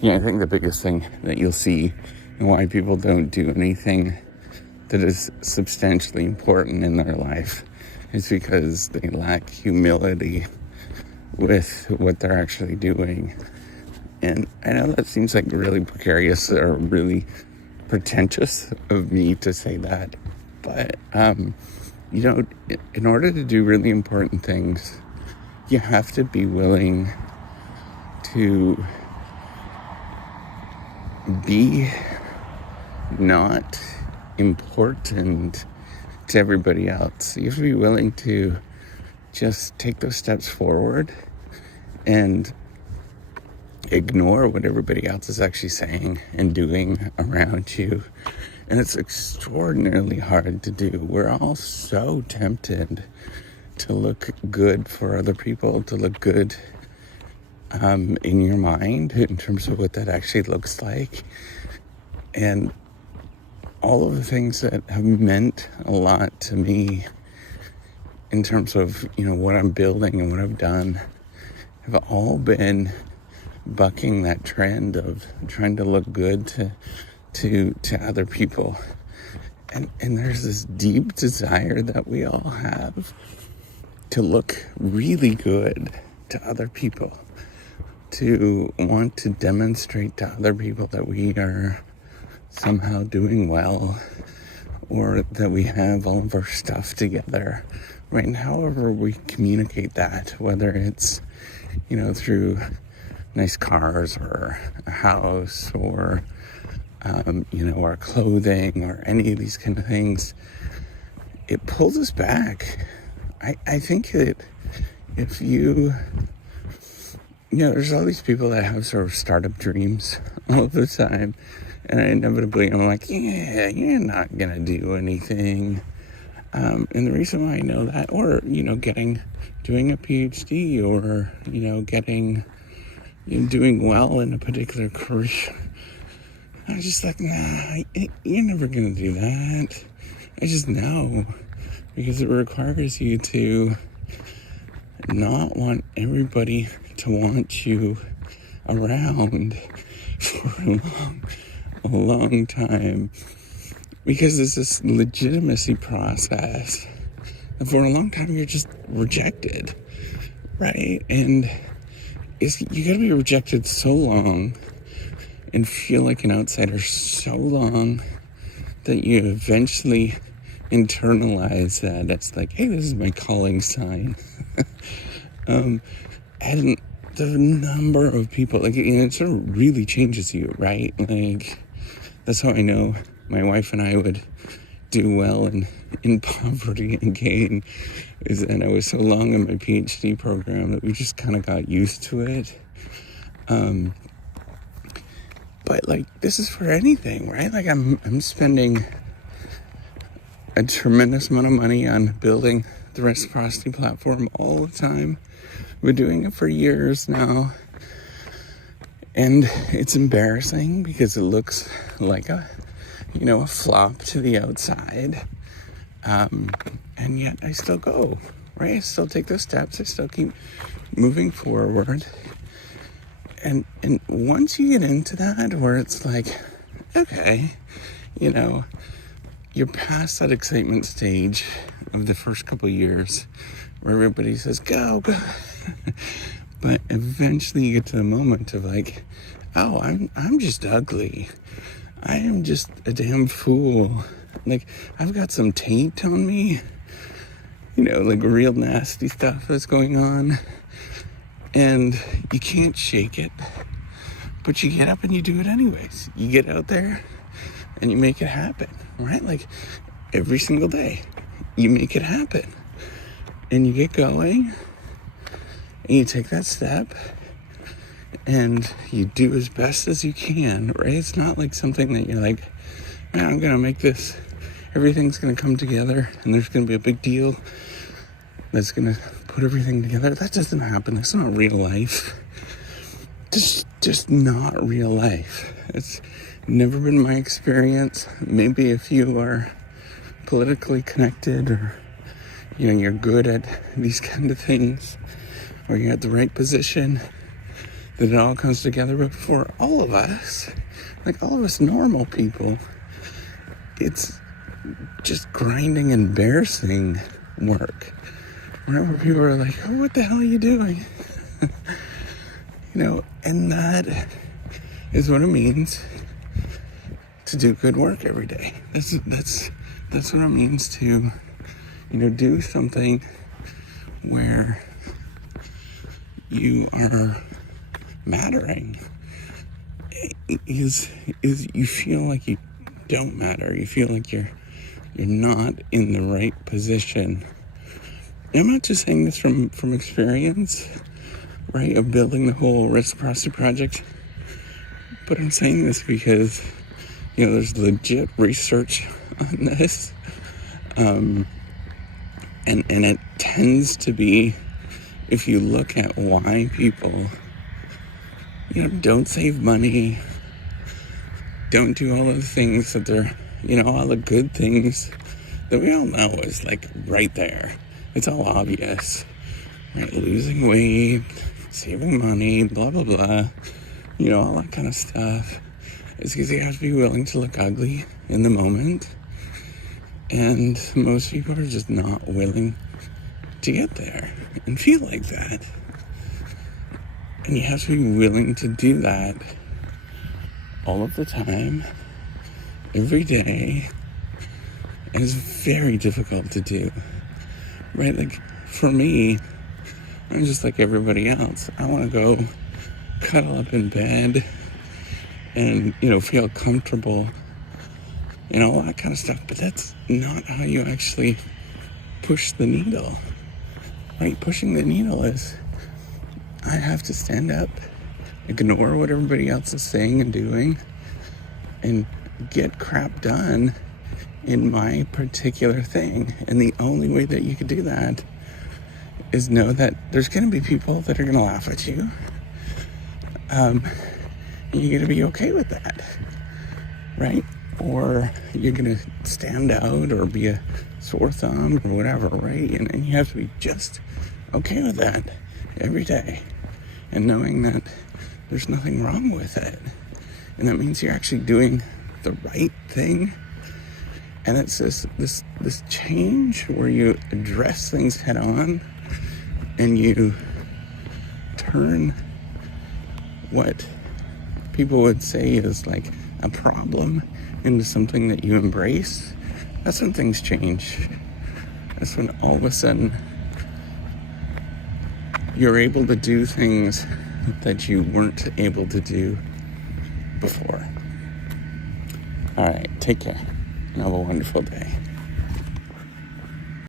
Yeah, I think the biggest thing that you'll see and why people don't do anything that is substantially important in their life is because they lack humility with what they're actually doing. And I know that seems like really precarious or really pretentious of me to say that, but in order to do really important things, you have to be willing to be not important to everybody else. You have to be willing to just take those steps forward and ignore what everybody else is actually saying and doing around you. And it's extraordinarily hard to do. We're all so tempted to look good for other people, to look good in your mind in terms of what that actually looks like. And all of the things that have meant a lot to me in terms of, what I'm building and what I've done have all been bucking that trend of trying to look good to other people. And there's this deep desire that we all have to look really good to other people, to want to demonstrate to other people that we are somehow doing well, or that we have all of our stuff together, right? And however we communicate that, whether it's, through nice cars or a house or, our clothing or any of these kind of things, it pulls us back. I think that if there's all these people that have sort of startup dreams all the time, and inevitably I'm like, yeah, you're not gonna do anything. And the reason why I know that, or, doing a PhD, or, doing well in a particular career, I'm just like, nah, you're never gonna do that. I just know, because it requires you to not want everybody to want you around for a long time, because it's this legitimacy process, and for a long time you're just rejected, right? And you gotta be rejected so long and feel like an outsider so long that you eventually internalize that it's like, hey, this is my calling sign. And the number of people, it sort of really changes you, right? That's how I know my wife and I would do well in poverty and gain, is that I was so long in my PhD program that we just kind of got used to it. But this is for anything, right? I'm spending a tremendous amount of money on building the reciprocity platform all the time. We're doing it for years now. And it's embarrassing because it looks like a flop to the outside. And yet I still go, right? I still take those steps. I still keep moving forward. And once you get into that, where it's like, okay, you're past that excitement stage of the first couple of years where everybody says, go. But eventually you get to the moment of oh, I'm just ugly. I am just a damn fool. I've got some taint on me, real nasty stuff that's going on. And you can't shake it, but you get up and you do it anyways. You get out there and you make it happen, right? Every single day, you make it happen. And you get going, and you take that step, and you do as best as you can, right? It's not something that you're man, I'm gonna make this, everything's gonna come together, and there's gonna be a big deal that's gonna put everything together. That doesn't happen. It's not real life. Just not real life. It's never been my experience. Maybe if you are politically connected, or you're good at these kind of things, or you're at the right position, that it all comes together. But for all of us, like all of us normal people, it's just grinding, embarrassing work. Whenever people are like, oh, what the hell are you doing? And that is what it means to do good work every day. That's what it means to, do something where you are mattering. Is you feel like you don't matter. You feel like you're not in the right position. And I'm not just saying this from experience, right, of building the whole reciprocity project, but I'm saying this because, there's legit research on this, and it tends to be, if you look at why people, don't save money, don't do all of the things that they're, all the good things that we all know is like right there. It's all obvious, right? Losing weight, saving money, blah, blah, blah, all that kind of stuff. It's because you have to be willing to look ugly in the moment. And most people are just not willing to get there and feel like that. And you have to be willing to do that all of the time, every day. And it's very difficult to do, right? Like, for me, I'm just like everybody else. I want to go cuddle up in bed and, feel comfortable and all that kind of stuff. But that's not how you actually push the needle, right? Pushing the needle is, I have to stand up, ignore what everybody else is saying and doing, and get crap done in my particular thing. And the only way that you could do that is know that there's going to be people that are going to laugh at you. And you're going to be okay with that, right? Or you're going to stand out or be a sore thumb or whatever, right? And you have to be just okay with that every day. And knowing that there's nothing wrong with it. And that means you're actually doing the right thing. And it's this change where you address things head on and you turn what people would say is like a problem into something that you embrace. That's when things change. That's when all of a sudden you're able to do things that you weren't able to do before. All right, take care and have a wonderful day.